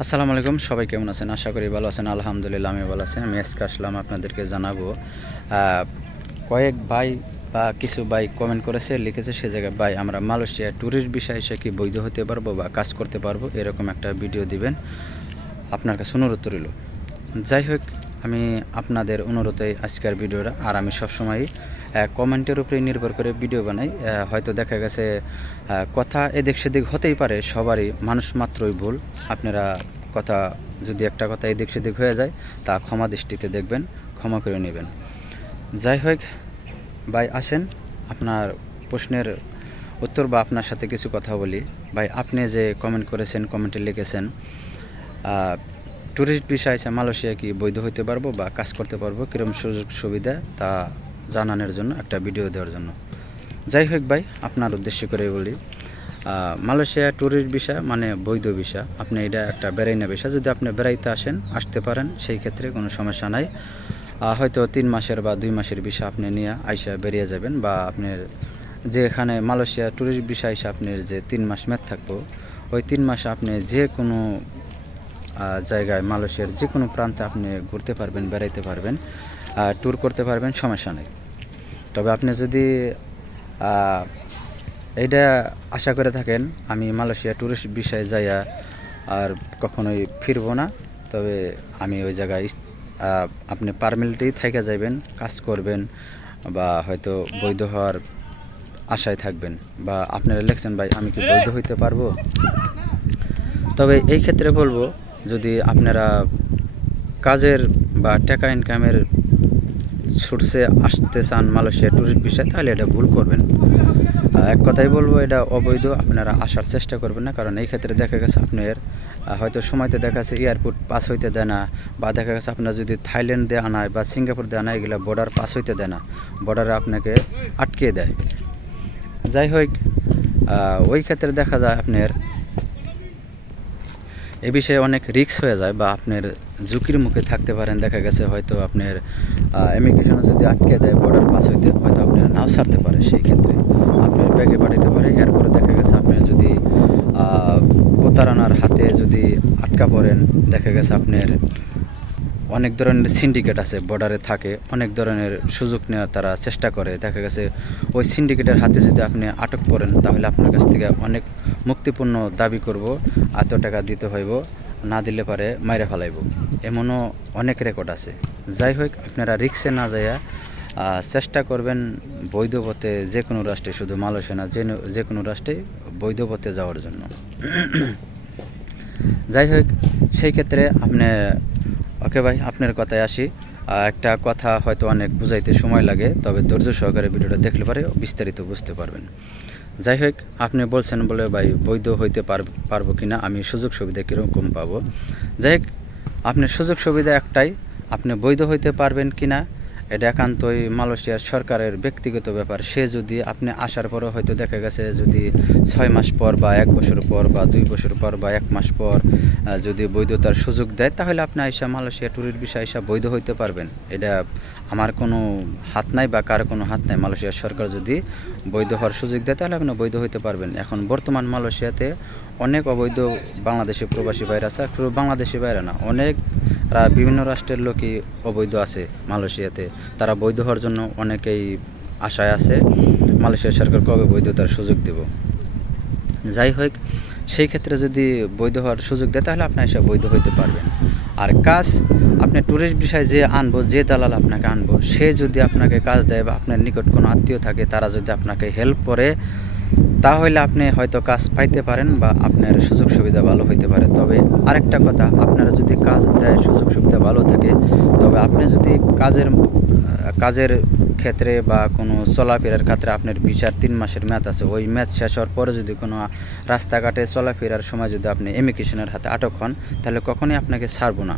আসসালামু আলাইকুম, সবাই কেমন আছেন? আশা করি ভালো আছেন। আলহামদুলিল্লাহ আমি ভালো আছি। আমি আজকে আসলাম আপনাদেরকে জানাব কয়েক ভাই বা কিছু ভাই কমেন্ট করেছে, লিখেছে সে জায়গায়, ভাই, আমরা মালয়েশিয়া ট্যুরিস্ট বিষয় এসে কি বৈধ হতে পারব বা কাজ করতে পারব? এরকম একটা ভিডিও দিবেন। আপনার কাছে অনুরোধ রইল। যাই হোক, আমি আপনাদের অনুরোধে আজকের ভিডিওটা আর আমি সবসময় কমেন্টের উপরে নির্ভর করে ভিডিও বানাই। হয়তো দেখা গেছে কথা এদিক সেদিক হতেই পারে, সবারই, মানুষ মাত্রই ভুল। আপনারা কথা, যদি একটা কথা এদিক সেদিক হয়ে যায়, তা ক্ষমা দৃষ্টিতে দেখবেন, ক্ষমা করে নেবেন। যাই হোক, ভাই আসেন, আপনার প্রশ্নের উত্তর বা আপনার সাথে কিছু কথা বলি। ভাই, আপনি যে কমেন্ট করেছেন কমেন্টে লিখেছেন ট্যুরিস্ট বিষয় আছে মালয়েশিয়া কি বৈধ হইতে পারব বা কাজ করতে পারব? কীরকম সুযোগ সুবিধা? তা জানানোর জন্য, একটা ভিডিও দেওয়ার জন্য। যাই হোক ভাই, আপনার উদ্দেশ্য করে বলি। মালয়েশিয়া ট্যুরিস্ট ভিসা মানে বৈধ ভিসা আপনি এটা একটা বেড়াইনা ভিসা যদি আপনি বেড়াইতে আসেন, আসতে পারেন, সেই ক্ষেত্রে কোনো সমস্যা নাই। হয়তো তিন মাসের বা দুই মাসের ভিসা আপনি নিয়ে আইসা বেরিয়ে যাবেন বা আপনার যে এখানে মালয়েশিয়া ট্যুরিস্ট ভিসা এসে আপনার যে তিন মাস মেয়াদ থাকব, ওই তিন মাসে আপনি যে কোনো জায়গায় মালয়েশিয়ার যে কোনো প্রান্তে আপনি ঘুরতে পারবেন, বেড়াইতে পারবেন। ট্যুর করতে পারবেন, সমস্যা নেই। তবে আপনি যদি এইটা আশা করে থাকেন, আমি মালয়েশিয়া ট্যুরিস্ট বিষয়ে যাইয়া আর কখনোই ফিরবো না, তবে আমি ওই জায়গায় আপনি পারমিলিটি থেকে যাবেন কাজ করবেন বা হয়তো বৈধ হওয়ার আশায় থাকবেন। বা আপনারা লিখছেন, ভাই, আমি কি বৈধ হইতে পারব? তবে এই ক্ষেত্রে বলব, যদি আপনারা কাজের বা টাকা ইনকামের সোর্সে আসতে চান মালয়েশিয়া ট্যুরিস্ট বিষয় তাহলে এটা ভুল করবেন। এক কথাই বলব, এটা অবৈধ, আপনারা আসার চেষ্টা করবেন না, কারণ এই ক্ষেত্রে দেখা গেছে আপনার হয়তো সময়তে দেখা যাচ্ছে এয়ারপোর্ট পাস হইতে দেয় না, বা দেখা গেছে আপনার যদি থাইল্যান্ড দিয়ে আনায় বা সিঙ্গাপুর দিয়ে আনায় এগুলো বর্ডার পাস হইতে দেয় না বর্ডারে আপনাকে আটকে দেয়। যাই হোক ওই ক্ষেত্রে দেখা যায় আপনার এ বিষয়ে অনেক রিস্ক হয়ে যায় বা আপনার ঝুঁকির মুখে থাকতে পারেন। দেখা গেছে হয়তো আপনার ইমিগ্রেশনে যদি আটকে দেয় বর্ডার পাস হইতে, হয়তো আপনার নাও ছাড়তে পারে সেই ক্ষেত্রে। আপনার ব্যাগে পাঠাতে পারে। এরপরে দেখা গেছে আপনার যদি প্রতারণার হাতে যদি আটকা পড়েন, দেখা গেছে আপনার অনেক ধরনের সিন্ডিকেট আছে বর্ডারে থাকে, অনেক ধরনের সুযোগ নেওয়ার তারা চেষ্টা করে। দেখা গেছে ওই সিন্ডিকেটের হাতে যদি আপনি আটক পড়েন, তাহলে আপনার কাছ থেকে অনেক মুক্তিপূর্ণ দাবি করব এত টাকা দিতে হইব, না দিলে পারে মাইরে ফেলাইব। এমনও অনেক রেকর্ড আছে। যাই হোক, আপনারা রিক্সে না যাইয়া চেষ্টা করবেন বৈধ পথে যে কোনো রাষ্ট্রে, শুধু মালয়েশিয়া না, যে কোনো রাষ্ট্রে বৈধ পথে যাওয়ার জন্য। যাই হোক, সেই ক্ষেত্রে আপনি, ওকে ভাই, আপনার কথায় আসি। একটা কথা হয়তো অনেক বুঝাইতে সময় লাগে, তবে ধৈর্য সহকারে ভিডিওটা দেখলে পারে বিস্তারিত বুঝতে পারবেন। যাই হোক, আপনি বলছেন বলে ভাই বৈধ হইতে পার, পারব কিনা, আমি সুযোগ সুবিধা কীরকম পাবো? যাই হোক, আপনার সুযোগ সুবিধা একটাই, আপনি বৈধ হইতে পারবেন কিনা এটা একান্তই মালয়েশিয়ার সরকারের ব্যক্তিগত ব্যাপার। সে যদি আপনি আসার পরও হয়তো দেখা গেছে যদি ছয় মাস পর বা এক বছর পর বা দুই বছর পর বা এক মাস পর যদি বৈধতার সুযোগ দেয়, তাহলে আপনি আইসা মালয়েশিয়া ট্যুরির বিষয়ে আইসা বৈধ হইতে পারবেন। এটা আমার কোনো হাত নাই বা কার কোনো হাত নাই। মালয়েশিয়ার সরকার যদি বৈধ হওয়ার সুযোগ দেয়, তাহলে আপনি বৈধ হইতে পারবেন। এখন বর্তমান মালয়েশিয়াতে অনেক অবৈধ বাংলাদেশি প্রবাসী বাইরে আছে শুধু বাংলাদেশি বাইরে না, অনেক রা বিভিন্ন রাষ্ট্রের লোকই অবৈধ আছে মালয়েশিয়াতে। তারা বৈধ হওয়ার জন্য অনেকেই আশায় আছে মালয়েশিয়া সরকার কবে বৈধতার সুযোগ দেব। যাই হোক, সেই ক্ষেত্রে যদি বৈধ হওয়ার সুযোগ দেয়, তাহলে আপনি এসে বৈধ হইতে পারবেন। আর কাজ, আপনি ট্যুরিস্ট বিষয়ে যে আনব, যে দালাল আপনাকে আনব, সে যদি আপনাকে কাজ দেয় বা আপনার নিকট কোনো আত্মীয় থাকে, তারা যদি আপনাকে হেল্প করে তাহলে আপনি হয়তো কাজ পাইতে পারেন বা আপনার সুযোগ সুবিধা ভালো হইতে পারে। তবে আরেকটা কথা, আপনারা যদি কাজ দেয়, সুযোগ সুবিধা ভালো থাকে, তবে আপনি যদি কাজের কাজের ক্ষেত্রে বা কোনো চলাফেরার ক্ষেত্রে আপনার বিচার তিন মাসের ম্যাচ আছে, ওই ম্যাচ শেষ হওয়ার পরে যদি কোনো রাস্তাঘাটে চলাফেরার সময় যদি আপনি ইমিগ্রেশনের হাতে আটক হন, তাহলে কখনোই আপনাকে ছাড়বো না।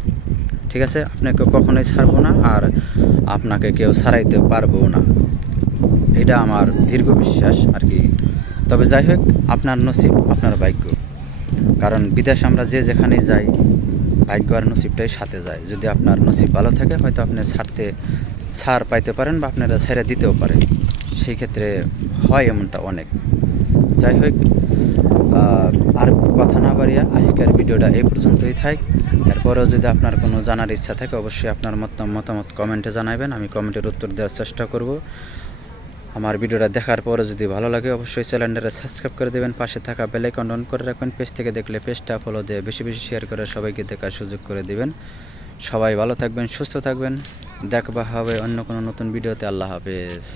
ঠিক আছে? আপনাকে কখনোই ছাড়বো না আর আপনাকে কেউ ছাড়াইতে পারব না। এটা আমার দীর্ঘ বিশ্বাস আর কি। তবে যাই হোক, আপনার নসিব, আপনার ভাগ্য। কারণ বিদেশ আমরা যে যেখানেই যাই, ভাগ্য আর নসিবটাই সাথে যায়। যদি আপনার নসিব ভালো থাকে, হয়তো আপনি ছাড়তে, ছাড় পাইতে পারেন বা আপনারা ছেড়ে দিতেও পারেন। সেই ক্ষেত্রে হয় এমনটা অনেক। যাই হোক আর কথা না বাড়িয়া আজকের ভিডিওটা এই পর্যন্তই থাক। এরপরেও যদি আপনার কোনো জানার ইচ্ছা থাকে, অবশ্যই আপনার মত- মতামত কমেন্টে জানাবেন। আমি কমেন্টের উত্তর দেওয়ার চেষ্টা করব। আমার ভিডিওটা দেখার পরে যদি ভালো লাগে, অবশ্যই চ্যানেলটা সাবস্ক্রাইব করে দেবেন। পাশে থাকা বেলাইকন অন করে রাখবেন। পেজ থেকে দেখলে পেজটা ফলো দিয়ে বেশি বেশি শেয়ার করে সবাইকে দেখার সুযোগ করে দিবেন। সবাই ভালো থাকবেন, সুস্থ থাকবেন। দেখবা হবে অন্য কোনো নতুন ভিডিওতে। আল্লাহ হাফেজ।